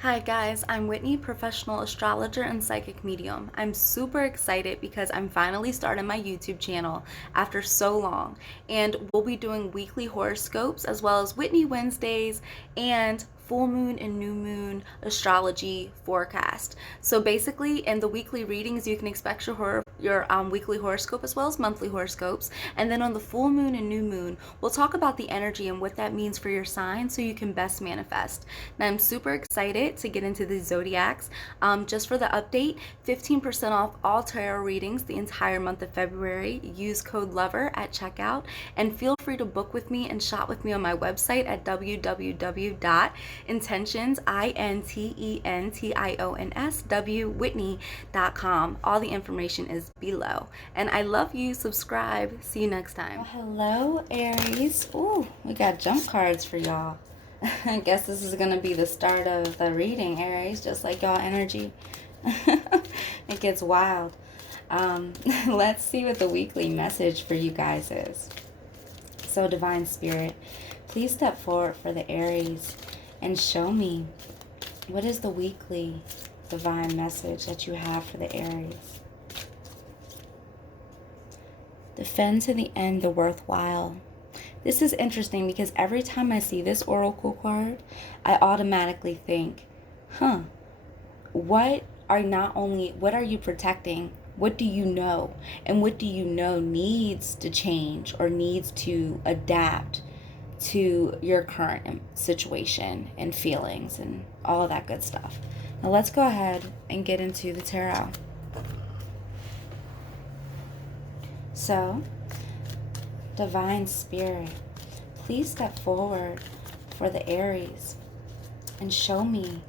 Hi guys, I'm Whitney, professional astrologer and psychic medium. I'm super excited because I'm finally starting my YouTube channel after so long, and we'll be doing weekly horoscopes as well as Whitney Wednesdays and full moon and new moon astrology forecast. So basically in the weekly readings you can expect your weekly horoscope as well as monthly horoscopes, and then on the full moon and new moon we'll talk about the energy and what that means for your sign so you can best manifest. Now I'm super excited to get into the zodiacs. Just for the update, 15% off all tarot readings the entire month of February. Use code LOVER at checkout, and feel free to book with me and shop with me on my website at www.intentionswhitney.com. All the information is below. And I love you. Subscribe. See you next time. Well, hello, Aries. Ooh, we got jump cards for y'all. I guess this is going to be the start of the reading, Aries, just like y'all energy. It gets wild. Let's see what the weekly message for you guys is. So, Divine Spirit, please step forward for the Aries and show me what is the weekly divine message that you have for the Aries. Defend to the end the worthwhile. This is interesting because every time I see this oracle card, I automatically think, what are you protecting? What do you know? And what do you know needs to change or needs to adapt to your current situation and feelings and all of that good stuff. Now let's go ahead and get into the tarot. So, Divine Spirit, please step forward for the Aries and show me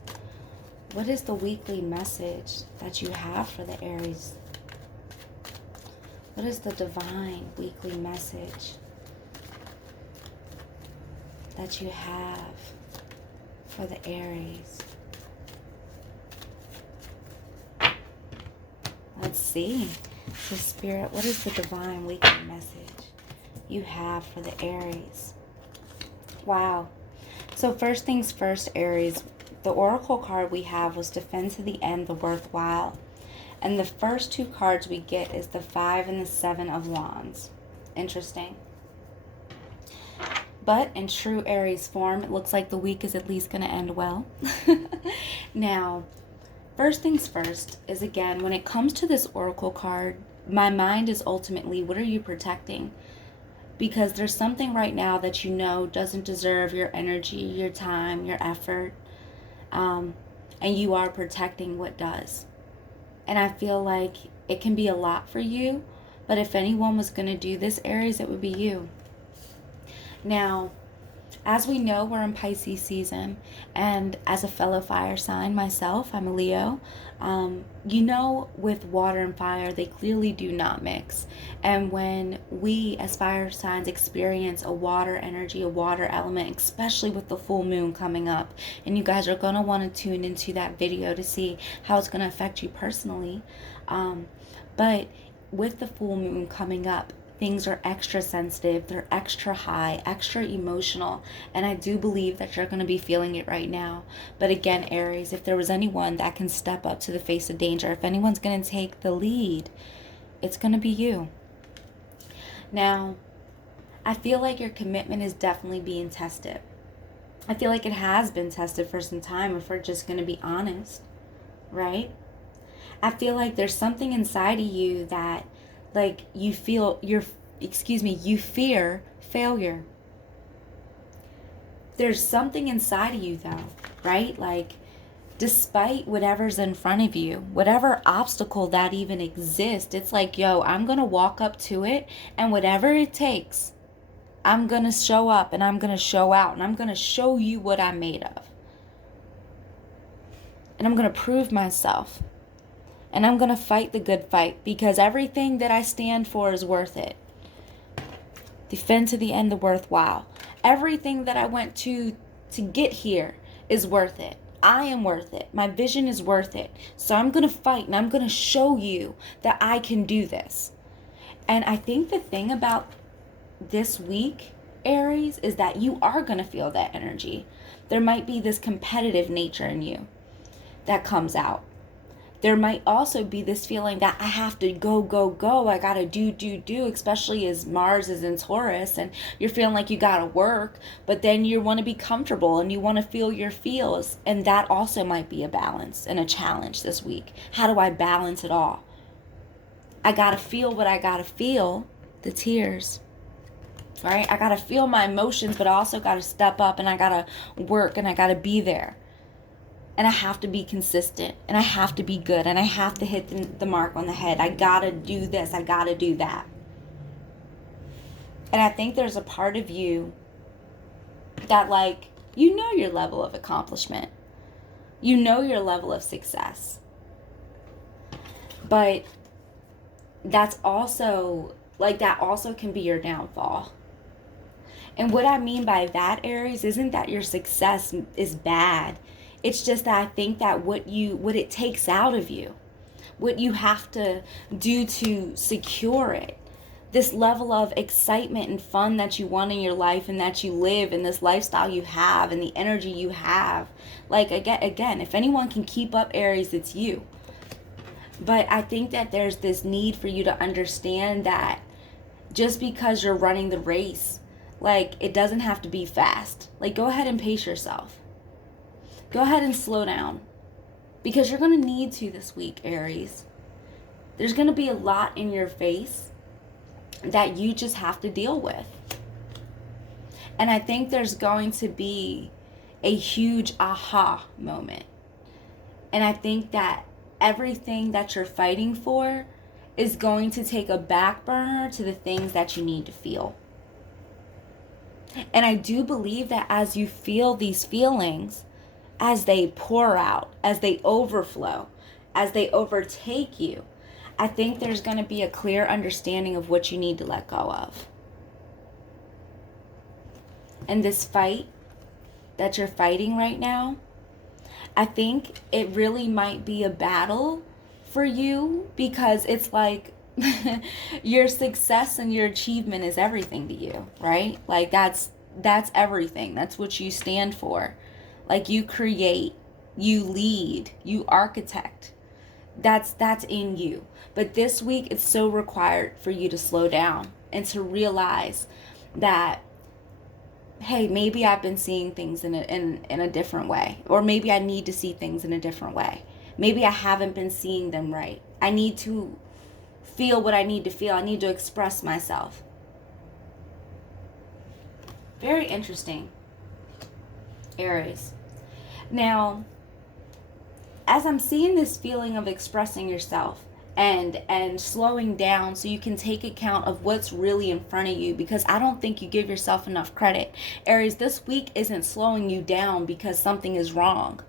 what is the weekly message that you have for the Aries. What is the divine weekly message that you have for the Aries? Let's see. The Spirit, what is the divine weekly message you have for the Aries? Wow. So first things first, Aries, the oracle card we have was Defend to the End the Worthwhile. And the first two cards we get is the 5 and the 7 of Wands. Interesting. But in true Aries form, it looks like the week is at least going to end well. Now, first things first is, again, when it comes to this oracle card, my mind is ultimately, what are you protecting? Because there's something right now that you know doesn't deserve your energy, your time, your effort. And you are protecting what does. And I feel like it can be a lot for you. But if anyone was going to do this, Aries, it would be you. Now, as we know, we're in Pisces season, and as a fellow fire sign myself, I'm a Leo. You know, with water and fire, they clearly do not mix. And when we as fire signs experience a water energy, a water element, especially with the full moon coming up, and you guys are going to want to tune into that video to see how it's going to affect you personally. But with the full moon coming up, things are extra sensitive, they're extra high, extra emotional, and I do believe that you're going to be feeling it right now. But again, Aries, if there was anyone that can step up to the face of danger, if anyone's going to take the lead, it's going to be you. Now, I feel like your commitment is definitely being tested. I feel like it has been tested for some time, if we're just going to be honest, right? I feel like there's something inside of you that, like, you fear failure. There's something inside of you though, right? Like, despite whatever's in front of you, whatever obstacle that even exists, it's like, yo, I'm going to walk up to it, and whatever it takes, I'm going to show up and I'm going to show out and I'm going to show you what I'm made of. And I'm going to prove myself. And I'm going to fight the good fight, because everything that I stand for is worth it. Defend to the end the worthwhile. Everything that I went to get here is worth it. I am worth it. My vision is worth it. So I'm going to fight, and I'm going to show you that I can do this. And I think the thing about this week, Aries, is that you are going to feel that energy. There might be this competitive nature in you. that comes out. There might also be this feeling that I have to go, go, go. I got to do, especially as Mars is in Taurus and you're feeling like you got to work, but then you want to be comfortable and you want to feel your feels. And that also might be a balance and a challenge this week. How do I balance it all? I got to feel what I got to feel, the tears, right? I got to feel my emotions, but I also got to step up and I got to work and I got to be there. And I have to be consistent, and I have to be good, and I have to hit the mark on the head. I gotta do this, I gotta do that. And I think there's a part of you that, like, you know your level of accomplishment. You know your level of success. But that's also, like, that also can be your downfall. And what I mean by that, Aries, isn't that your success is bad. It's just that I think that what it takes out of you, what you have to do to secure it, this level of excitement and fun that you want in your life and that you live and this lifestyle you have and the energy you have. Like, again, if anyone can keep up, Aries, it's you. But I think that there's this need for you to understand that just because you're running the race, like, it doesn't have to be fast. Like, go ahead and pace yourself. Go ahead and slow down, because you're going to need to this week, Aries. There's going to be a lot in your face that you just have to deal with. And I think there's going to be a huge aha moment. And I think that everything that you're fighting for is going to take a back burner to the things that you need to feel. And I do believe that as you feel these feelings, as they pour out, as they overflow, as they overtake you, I think there's going to be a clear understanding of what you need to let go of. And this fight that you're fighting right now, I think it really might be a battle for you, because it's like your success and your achievement is everything to you, right? Like, that's everything. That's what you stand for. Like, you create, you lead, you architect. That's in you. But this week, it's so required for you to slow down and to realize that, hey, maybe I've been seeing things in a different way. Or maybe I need to see things in a different way. Maybe I haven't been seeing them right. I need to feel what I need to feel. I need to express myself. Very interesting, Aries. Now, as I'm seeing this feeling of expressing yourself and slowing down so you can take account of what's really in front of you, because I don't think you give yourself enough credit. Aries, this week isn't slowing you down because something is wrong.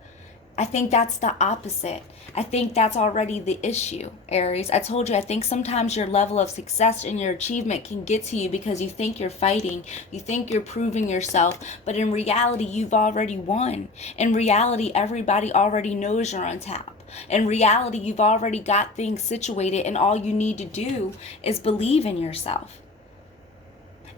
I think that's the opposite. I think that's already the issue, Aries. I told you, I think sometimes your level of success and your achievement can get to you because you think you're fighting, you think you're proving yourself, but in reality, you've already won. In reality, everybody already knows you're on top. In reality, you've already got things situated, and all you need to do is believe in yourself.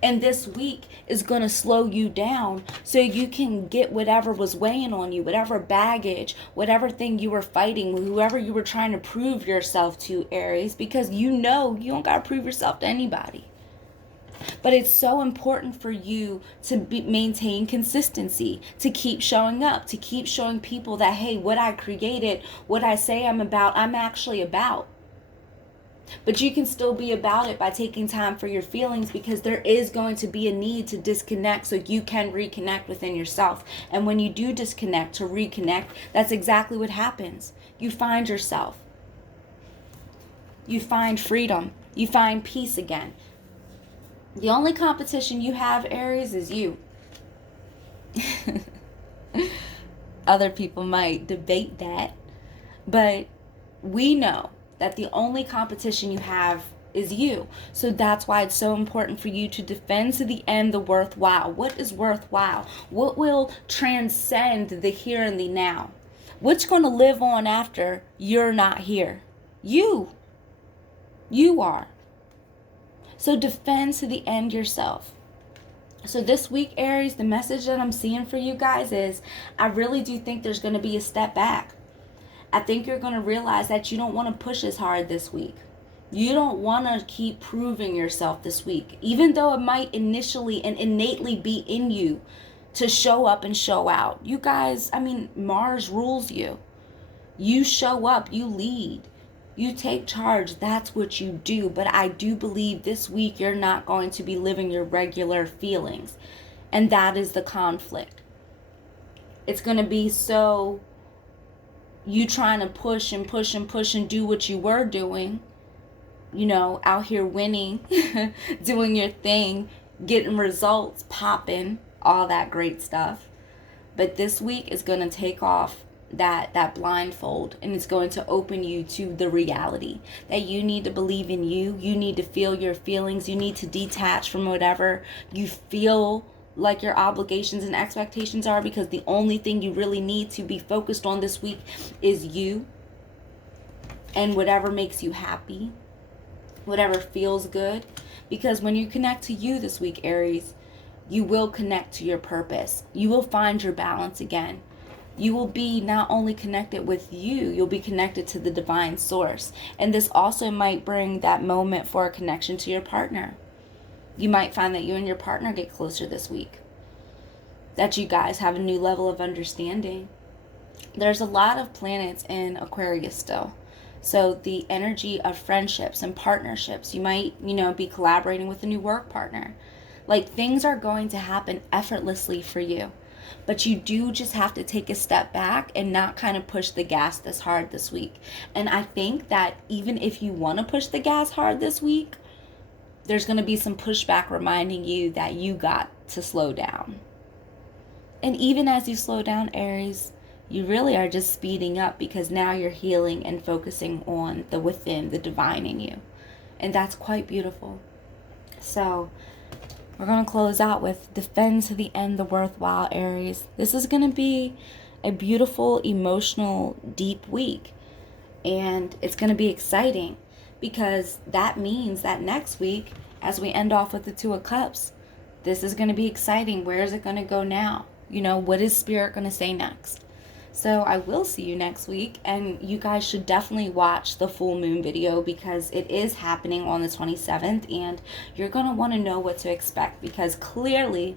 And this week is going to slow you down so you can get whatever was weighing on you, whatever baggage, whatever thing you were fighting, whoever you were trying to prove yourself to, Aries, because you know you don't got to prove yourself to anybody. But it's so important for you to maintain consistency, to keep showing up, to keep showing people that, hey, what I created, what I say I'm about, I'm actually about. But you can still be about it by taking time for your feelings, because there is going to be a need to disconnect so you can reconnect within yourself. And when you do disconnect to reconnect, that's exactly what happens. You find yourself. You find freedom. You find peace again. The only competition you have, Aries, is you. Other people might debate that, but we know that the only competition you have is you. So that's why it's so important for you to defend to the end the worthwhile. What is worthwhile? What will transcend the here and the now? What's going to live on after you're not here? You. You are. So defend to the end yourself. So this week, Aries, the message that I'm seeing for you guys is, I really do think there's going to be a step back. I think you're going to realize that you don't want to push as hard this week. You don't want to keep proving yourself this week, even though it might initially and innately be in you to show up and show out. You guys, I mean, Mars rules you. You show up, you lead, you take charge. That's what you do. But I do believe this week you're not going to be living your regular feelings. And that is the conflict. It's going to be so you trying to push and push and push and do what you were doing, you know, out here winning, doing your thing, getting results, popping, all that great stuff. But this week is going to take off that blindfold, and it's going to open you to the reality that you need to believe in you. You need to feel your feelings. You need to detach from whatever you feel like your obligations and expectations are, because the only thing you really need to be focused on this week is you and whatever makes you happy, whatever feels good. Because when you connect to you this week, Aries, you will connect to your purpose. You will find your balance again. You will be not only connected with you, you'll be connected to the divine source. And this also might bring that moment for a connection to your partner. You might find that you and your partner get closer this week, that you guys have a new level of understanding. There's a lot of planets in Aquarius still. So the energy of friendships and partnerships, you might, be collaborating with a new work partner. Like, things are going to happen effortlessly for you. But you do just have to take a step back and not kind of push the gas this hard this week. And I think that even if you want to push the gas hard this week, there's going to be some pushback reminding you that you got to slow down. And even as you slow down, Aries, you really are just speeding up, because now you're healing and focusing on the within, the divine in you. And that's quite beautiful. So we're going to close out with defend to the end the worthwhile, Aries. This is going to be a beautiful, emotional, deep week. And it's going to be exciting, because that means that next week, as we end off with the Two of Cups, this is going to be exciting. Where is it going to go now? What is Spirit going to say next? So I will see you next week, and you guys should definitely watch the full moon video, because it is happening on the 27th, and you're going to want to know what to expect, because clearly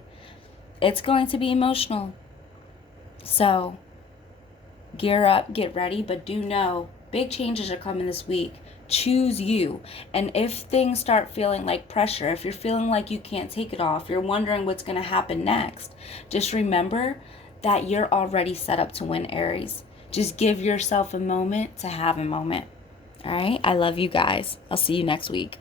it's going to be emotional. So gear up, get ready, but do know big changes are coming this week. Choose you. And if things start feeling like pressure, if you're feeling like you can't take it off, you're wondering what's going to happen next, just remember that you're already set up to win, Aries. Just give yourself a moment to have a moment. All right? I love you guys. I'll see you next week.